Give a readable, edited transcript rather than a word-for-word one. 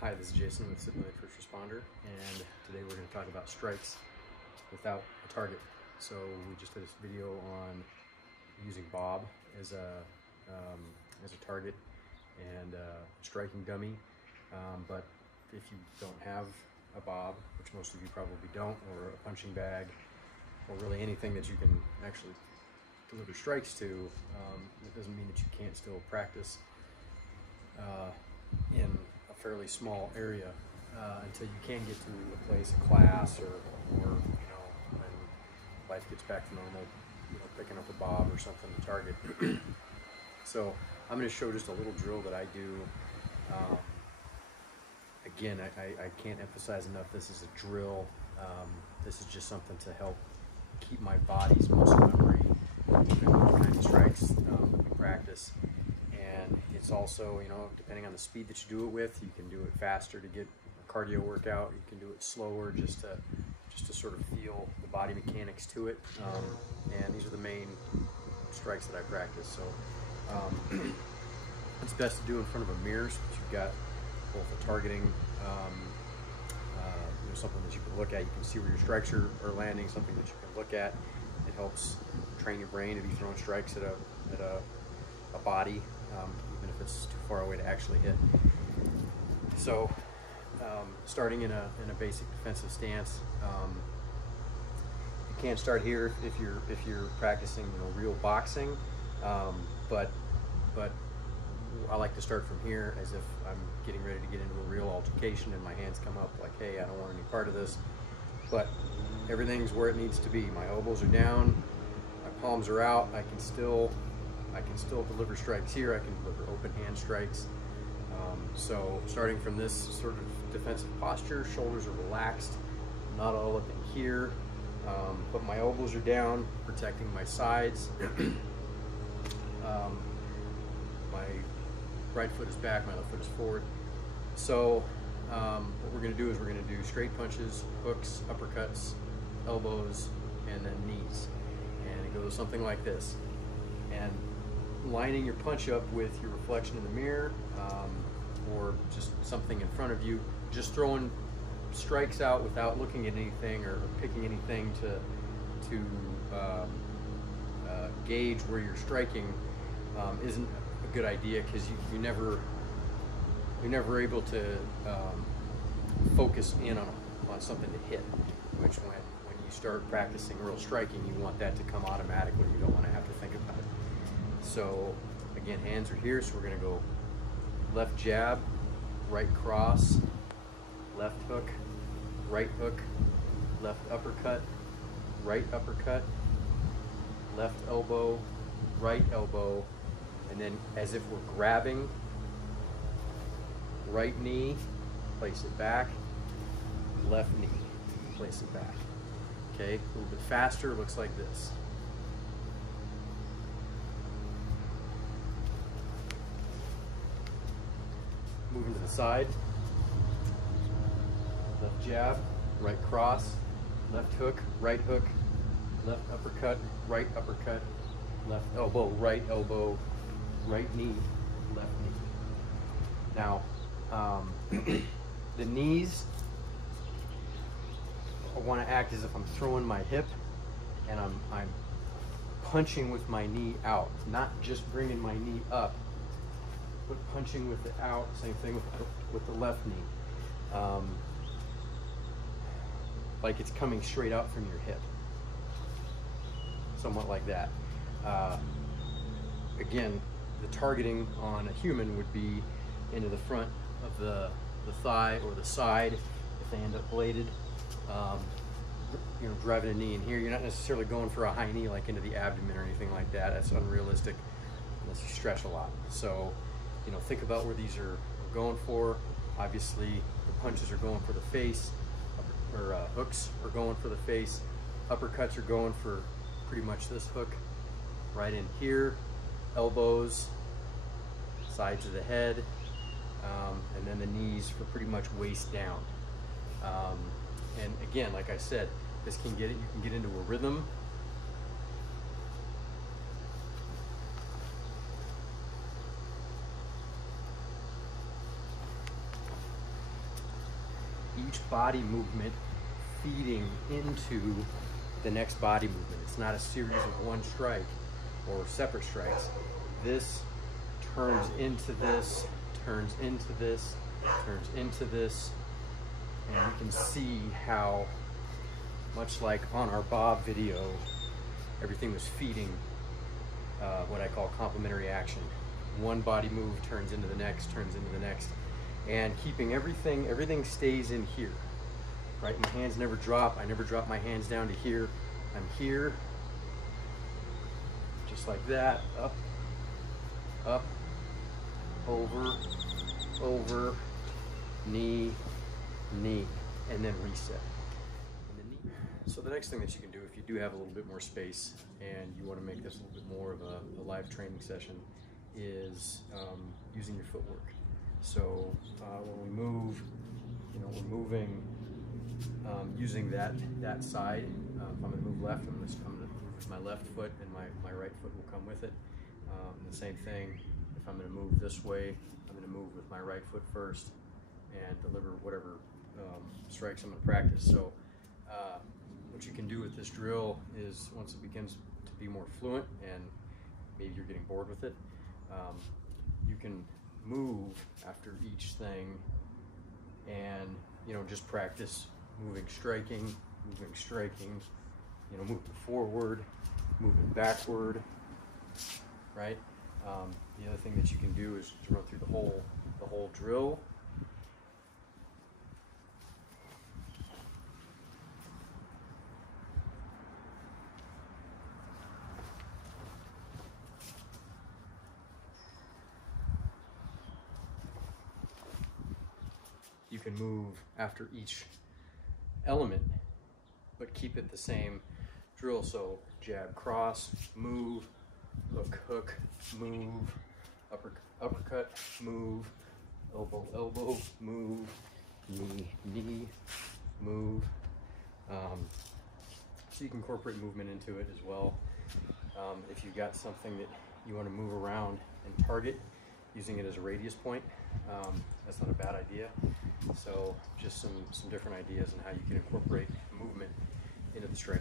Hi, this is Jason with Vigilant First Responder, and today we're going to talk about strikes without a target. So we just did this video on using bob as a target and striking dummy. But if you don't have a bob, which most of you probably don't, or a punching bag, or really anything that you can actually deliver strikes to, it doesn't mean that you can't still practice in a fairly small area until you can get to a place, a class, or when life gets back to normal, picking up a bob or something to target. So I'm going to show just a little drill that I do. Again, I can't emphasize enough, this is a drill. This is just something to help keep my body's muscle memory moving with the kind of strikes that we practice. And it's also, depending on the speed that you do it with, you can do it faster to get a cardio workout. You can do it slower just to sort of feel the body mechanics to it. And these are the main strikes that I practice. So it's best to do in front of a mirror, so that you've got both a targeting, something that you can look at. You can see where your strikes are landing, something that you can look at. It helps train your brain to be throwing strikes at a body, even if it's too far away to actually hit. So starting in a basic defensive stance, you can't start here if you're practicing real boxing, but I like to start from here as if I'm getting ready to get into a real altercation and my hands come up like, hey, I don't want any part of this. But everything's where it needs to be. My elbows are down, my palms are out. I can still deliver strikes here. I can deliver open hand strikes. So starting from this sort of defensive posture, shoulders are relaxed, not all up in here, but my elbows are down, protecting my sides. My right foot is back, my left foot is forward. So what we're going to do is we're going to do straight punches, hooks, uppercuts, elbows, and then knees. And it goes something like this. And lining your punch up with your reflection in the mirror, or just something in front of you, just throwing strikes out without looking at anything or picking anything to gauge where you're striking isn't a good idea, because you're never able to focus in on something to hit, which when you start practicing real striking, you want that to come automatically. You don't want to have to think about it. So again, hands are here, so we're going to go left jab, right cross, left hook, right hook, left uppercut, right uppercut, left elbow, right elbow, and then as if we're grabbing, right knee, place it back, left knee, place it back. Okay, a little bit faster, looks like this. Moving to the side, left jab, right cross, left hook, right hook, left uppercut, right uppercut, left elbow, right knee, left knee. Now, the knees, I want to act as if I'm throwing my hip and I'm punching with my knee out, not just bringing my knee up, but punching with it out. Same thing with the left knee, like it's coming straight out from your hip, somewhat like that. Again, the targeting on a human would be into the front of the thigh or the side if they end up bladed. Driving a knee in here, you're not necessarily going for a high knee like into the abdomen or anything like that. That's unrealistic unless you stretch a lot. So think about where these are going for. Obviously, the punches are going for the face, or hooks are going for the face. Uppercuts are going for pretty much this hook right in here. Elbows, sides of the head, and then the knees for pretty much waist down. And again, like I said, you can get into a rhythm. each body movement feeding into the next body movement. It's not a series of one strike or separate strikes. This turns into this, turns into this, turns into this, and you can see how, much like on our Bob video, everything was feeding what I call complementary action. One body move turns into the next, turns into the next, and keeping everything stays in here, right? My hands never drop. I never drop my hands down to here. I'm here, just like that, up, up, over, over, knee, knee, and then reset. So the next thing that you can do, if you do have a little bit more space and you want to make this a little bit more of a live training session, is using your footwork. So when we move, we're moving using that side. If I'm going to move left, I'm going to move with my left foot, and my right foot will come with it. The same thing, if I'm going to move this way, I'm going to move with my right foot first and deliver whatever strikes I'm going to practice. So what you can do with this drill is, once it begins to be more fluent and maybe you're getting bored with it, you can move after each thing and just practice moving, striking, moving forward, moving backward, right? The other thing that you can do is to run through the whole drill. You can move after each element, but keep it the same drill. So jab, cross, move, hook, hook, move, uppercut, move, elbow, elbow, move, knee, knee, move. So you can incorporate movement into it as well. If you've got something that you want to move around and target, using it as a radius point, that's not a bad idea. So just some different ideas on how you can incorporate movement into the strike.